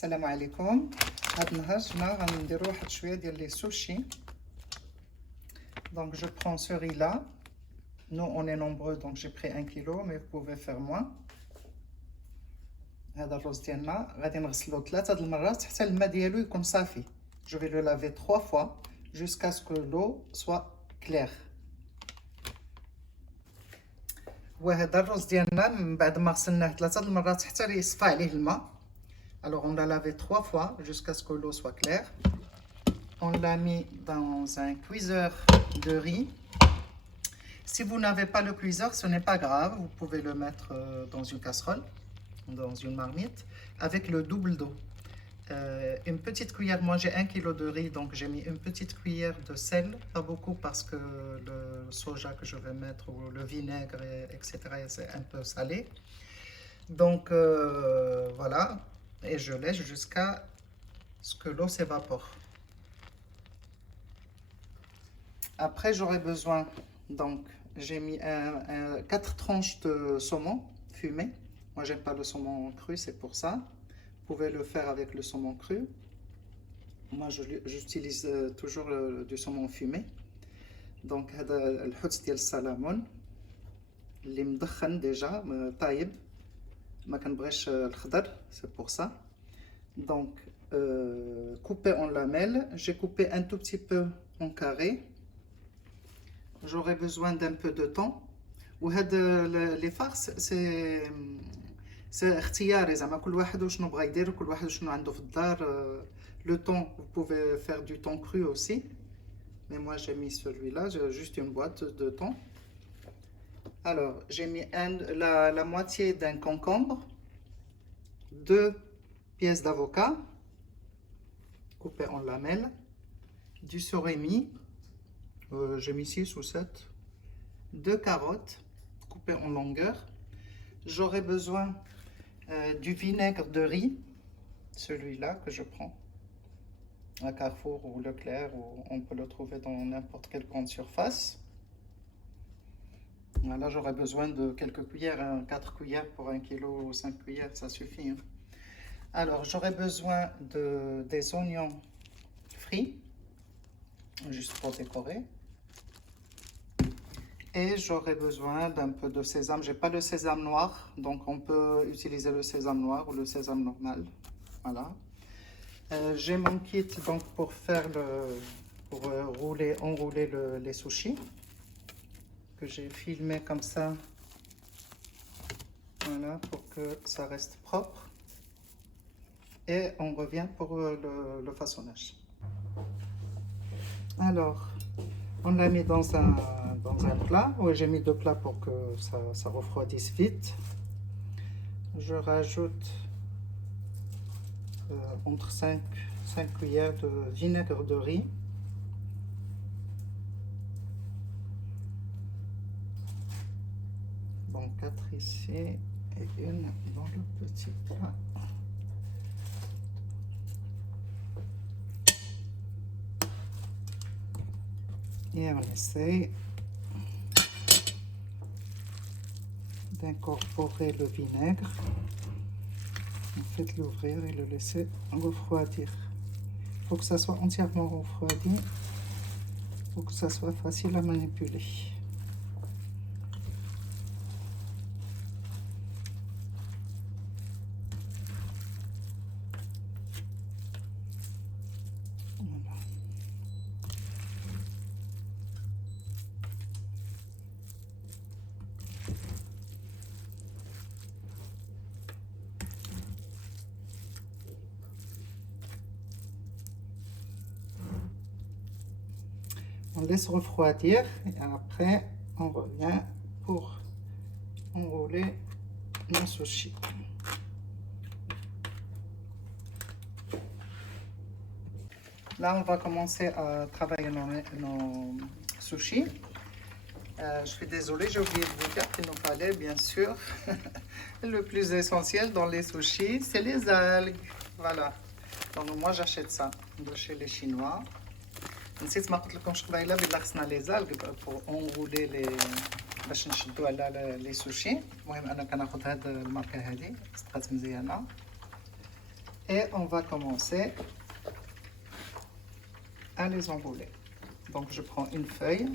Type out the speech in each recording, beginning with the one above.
السلام عليكم. هاد النهار جينا غنديرو واحد شويه ديال لي سوشي. Donc je prends ce riz là. Nous on est nombreux donc j'ai pris 1 kilo mais vous pouvez faire moins. هذا الرز ديالنا غادي نغسلو 3 المرات حتى الماء ديالو يكون صافي. Je vais le laver 3 fois jusqu'à ce que l'eau soit claire. وهذا الرز ديالنا من بعد ما غسلناه 3 المرات حتى يصفى عليه الماء. Alors on l'a lavé 3 fois jusqu'à ce que l'eau soit claire. On l'a mis dans un cuiseur de riz. Si vous n'avez pas le cuiseur, ce n'est pas grave, vous pouvez le mettre dans une casserole, dans une marmite, avec le double d'eau. Une petite cuillère, moi j'ai 1 kg de riz, donc j'ai mis une petite cuillère de sel, pas beaucoup parce que le soja que je vais mettre, ou le vinaigre, etc., c'est un peu salé. Donc voilà, et je lèche jusqu'à ce que l'eau s'évapore. Après j'aurai besoin, donc j'ai mis 4 tranches de saumon fumé. Moi j'aime pas le saumon cru, c'est pour ça. Vous pouvez le faire avec le saumon cru. Moi j'utilise toujours du saumon fumé. Donc هذا الحوت ديال السلمون اللي مدخن déjà طايب ما كنبغيش الخضر, c'est pour ça. Donc coupé en lamelles, j'ai coupé un tout petit peu en carré. J'aurai besoin d'un peu de thon. وهاد les farces c'est اختياري, زعما كل واحد وشنو بغا يدير وكل واحد شنو عنده في الدار. Le thon, vous pouvez faire du thon cru aussi, mais moi j'ai mis celui-là, j'ai juste une boîte de thon. Alors j'ai mis la moitié d'un concombre, 2 pièces d'avocat coupées en lamelles, du surimi, j'ai mis 6 ou 7, 2 carottes coupées en longueur. J'aurai besoin du vinaigre de riz, celui-là que je prends à Carrefour ou Leclerc, ou on peut le trouver dans n'importe quelle grande surface. Là j'aurai besoin de quelques cuillères, 4 cuillères pour 1 kg ou 5 cuillères, ça suffit. Hein. Alors j'aurai besoin des oignons frits, juste pour décorer. Et j'aurai besoin d'un peu de sésame. J'ai pas le sésame noir, donc on peut utiliser le sésame noir ou le sésame normal. Voilà. J'ai mon kit donc pour faire enrouler les sushis que j'ai filmé comme ça. Voilà, pour que ça reste propre. Et on revient pour le façonnage. Alors, on l'a mis dans un plat. Oui, j'ai mis 2 plats pour que ça refroidisse vite. Je rajoute entre 5 cuillères de vinaigre de riz. Donc 4 ici et une dans le petit plat. Et on essaye d'incorporer le vinaigre. En fait, l'ouvrir et le laisser refroidir. Il faut que ça soit entièrement refroidi pour que ça soit facile à manipuler. On laisse refroidir et après on revient pour enrouler nos sushis. Là on va commencer à travailler nos sushis. Je suis désolée, j'ai oublié de vous dire qu'il nous fallait bien sûr le plus essentiel dans les sushis, c'est les algues. Voilà, donc moi j'achète ça de chez les Chinois. نسيت ما قلت لكمش قبيله بلا خصنا لي زالغ بور اونغولي لي باش نشدو على لي سوشي. المهم انا كناخذ هاد الماركه هادي صدقات مزيانه. Et on va commencer à les enrouler. Donc je prends une feuille,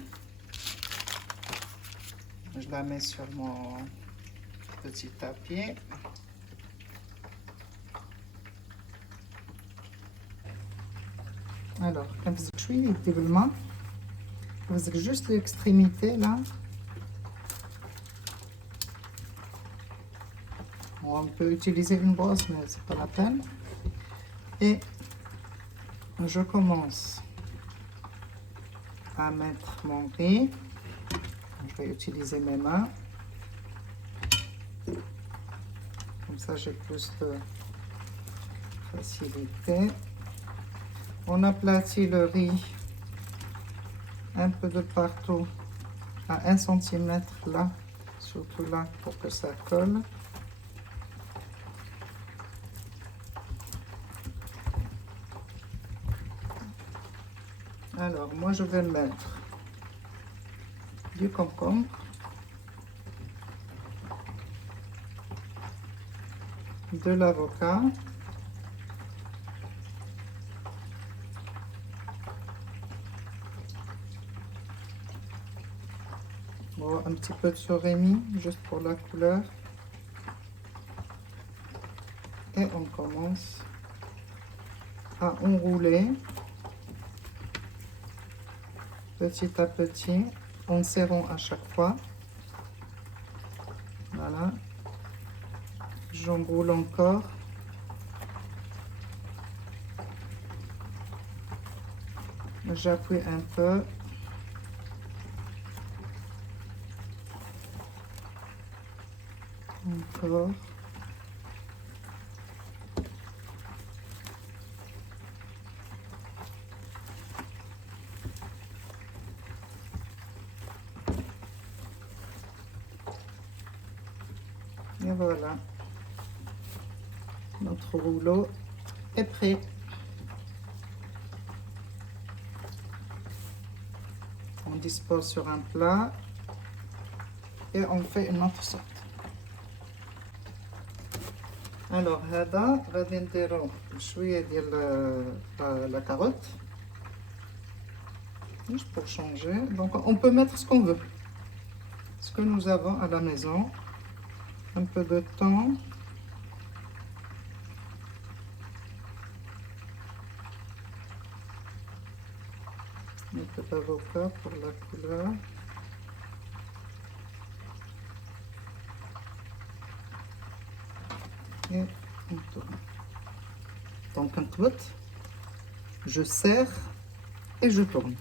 je la mets sur mon petit tapis. Alors, comme vous voyez, vous avez juste l'extrémité là. On peut utiliser une brosse, mais c'est pas la peine. Et je commence à mettre mon riz. Je vais utiliser mes mains. Comme ça, j'ai plus de facilité. On aplatit le riz un peu de partout à 1 cm là, surtout là pour que ça colle. Alors, moi, je vais mettre du concombre, de l'avocat, bon, un petit peu de surimi, juste pour la couleur. Et on commence à enrouler petit à petit, en serrant à chaque fois. Voilà. J'enroule encore. J'appuie un peu. Encore. Et voilà, notre rouleau est prêt. On dispose sur un plat et on fait une autre sorte. Alors هذا غادي نديرو شوية ديال la carotte, juste pour changer. Donc on peut mettre ce qu'on veut, ce que nous avons à la maison. Un peu de thon, un peu d'avocat pour la couleur. Et on tourne. Donc un croûte, je serre et je tourne.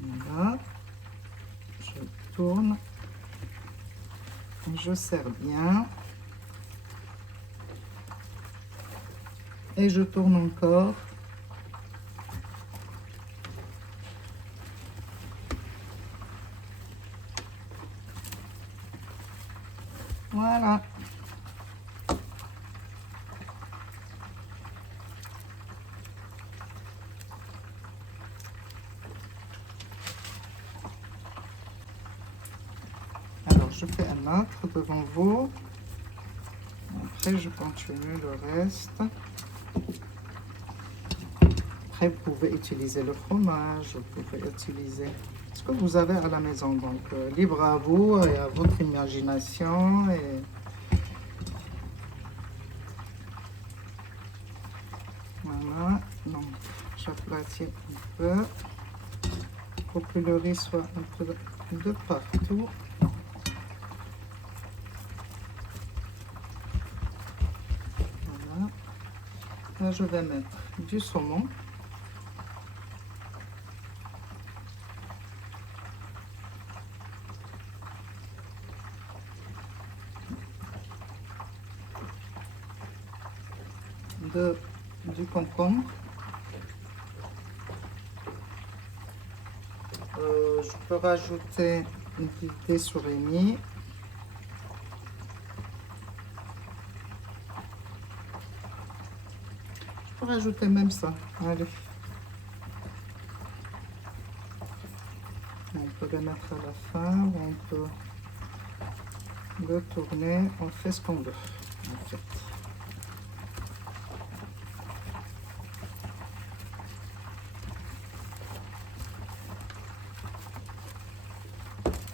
Voilà, je tourne, je serre bien et je tourne encore. Voilà. Alors, je fais un autre devant vous. Après, je continue le reste. Après, vous pouvez utiliser le fromage, vous pouvez utiliser ce que vous avez à la maison. Donc, libre à vous et à votre imagination. Et voilà, donc j'aplatis un peu pour que le riz soit un peu de partout. Voilà. Là, je vais mettre du saumon. Du concombre. Je peux rajouter des surimi. Je peux rajouter même ça. Allez. On peut les mettre à la fin, on peut le tourner, on fait ce qu'on veut en fait.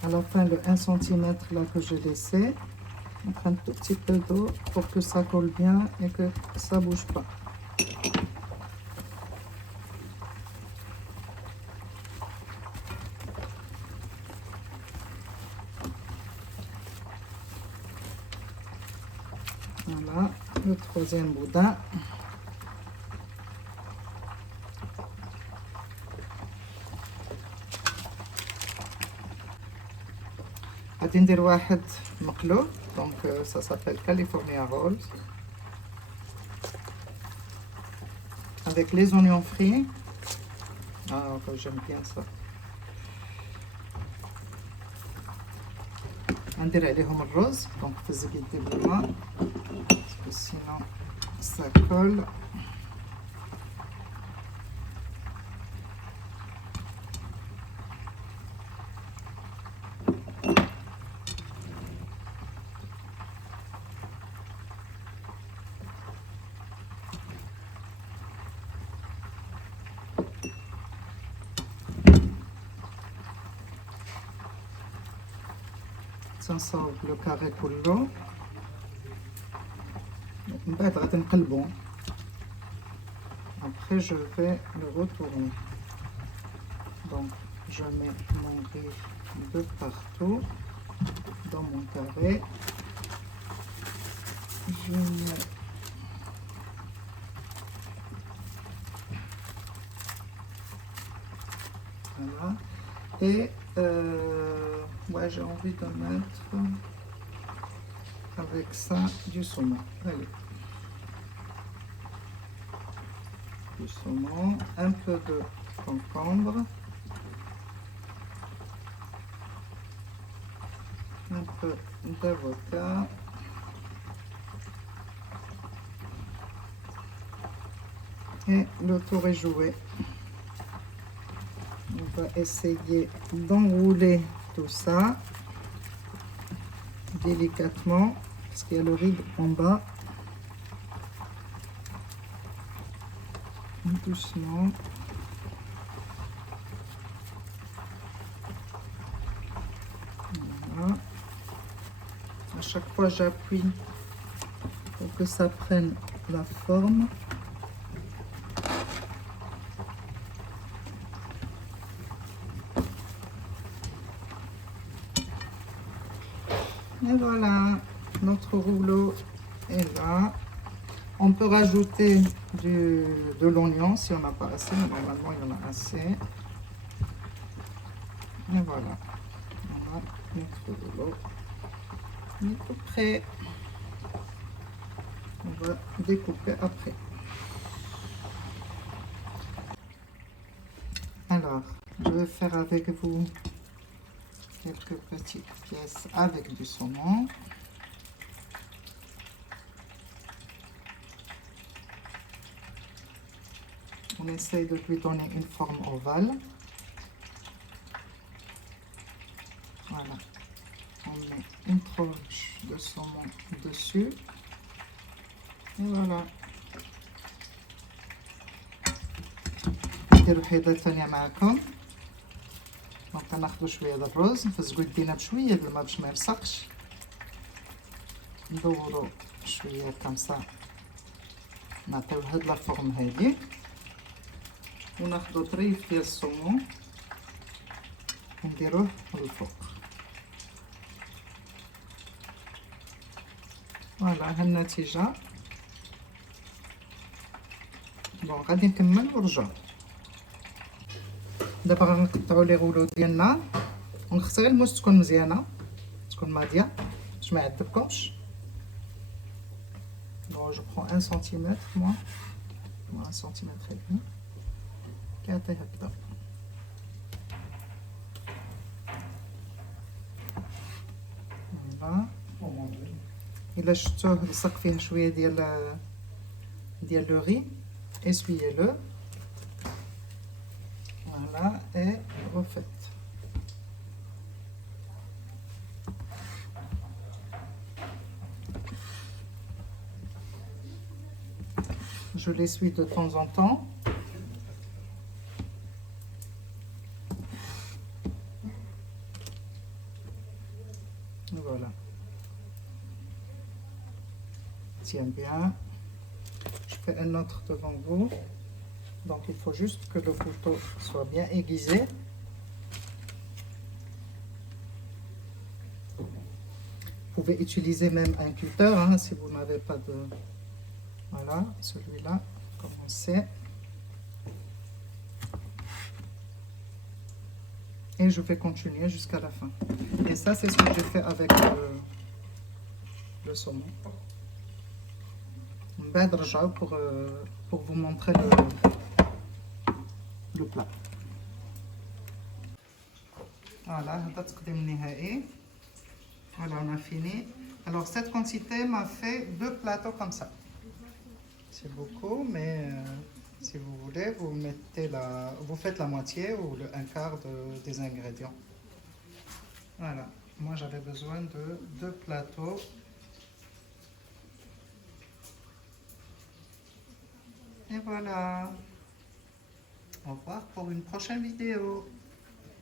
À la fin, le 1 cm là que j'ai laissé, on prend un tout petit peu d'eau pour que ça colle bien et que ça ne bouge pas. Voilà, le troisième boudin. غادي ندير واحد مقلوب دونك ça s'appelle California rolls avec les oignons frits. Ah, j'aime bien ça. ندير عليهم الرز دونك في الزبيب ديال الماء parce que sinon ça colle. تنصاوب لو كاري كله من بعد غادي نقلبو. Après je vais le retourner. Donc je mets mon riz de partout dans mon carré. Je mets voilà. Et ouais, j'ai envie de mettre avec ça du saumon. Allez. Du saumon, un peu de concombre, un peu d'avocat, et le tour est joué. On va essayer d'enrouler tout ça délicatement parce qu'il y a le riz en bas. Doucement. Voilà. À chaque fois j'appuie pour que ça prenne la forme. Et voilà, notre rouleau est là. On peut rajouter de l'oignon si on n'a pas assez, mais normalement il y en a assez. Et voilà, on va mettre de l'eau. On est tout prêt. On va découper après. Alors, je vais faire avec vous quelques petites pièces avec du saumon. On essaye de lui donner une forme ovale. Voilà. On met une tranche de saumon dessus. Et voilà. نديرو حيدة ثانية معكم. دونك كناخدو شوية د الرز نفزقو يدينا بشوية د الماء باش ما يلصقش. ندورو شوية كمسا نعطيو هاد لا فورم هادي. وناخدو طريف ديال الصومون ونديروه للفوق. فوالا ها النتيجة. بون غادي نكمل ونرجع. دابا غنقطعو لي غولو ديالنا ونغسل الموس تكون مزيانة تكون ماضية باش ما يعذبكمش. بون جو برون 1 سنتيمتر moi 1 سنتيمتر هكا كيعطي هكذا. فوالا إلا شفتوه لصق فيه شوية ديال لو ري essuyez-le. Voilà, et refaites. Je l'essuie de temps en temps. Voilà. Tiens bien. Je fais un autre devant vous. Donc il faut juste que le couteau soit bien aiguisé. Vous pouvez utiliser même un cutter hein, si vous n'avez pas de... Voilà, celui-là, commencez. Et je vais continuer jusqu'à la fin. Et ça, c'est ce que j'ai fait avec le saumon. Pour vous montrer le plat. Voilà, voilà, on a fini. Alors, cette quantité m'a fait 2 plateaux comme ça. C'est beaucoup, mais si vous voulez, vous faites la moitié ou un quart des ingrédients. Voilà, moi j'avais besoin de 2 plateaux. Et voilà. Au revoir pour une prochaine vidéo.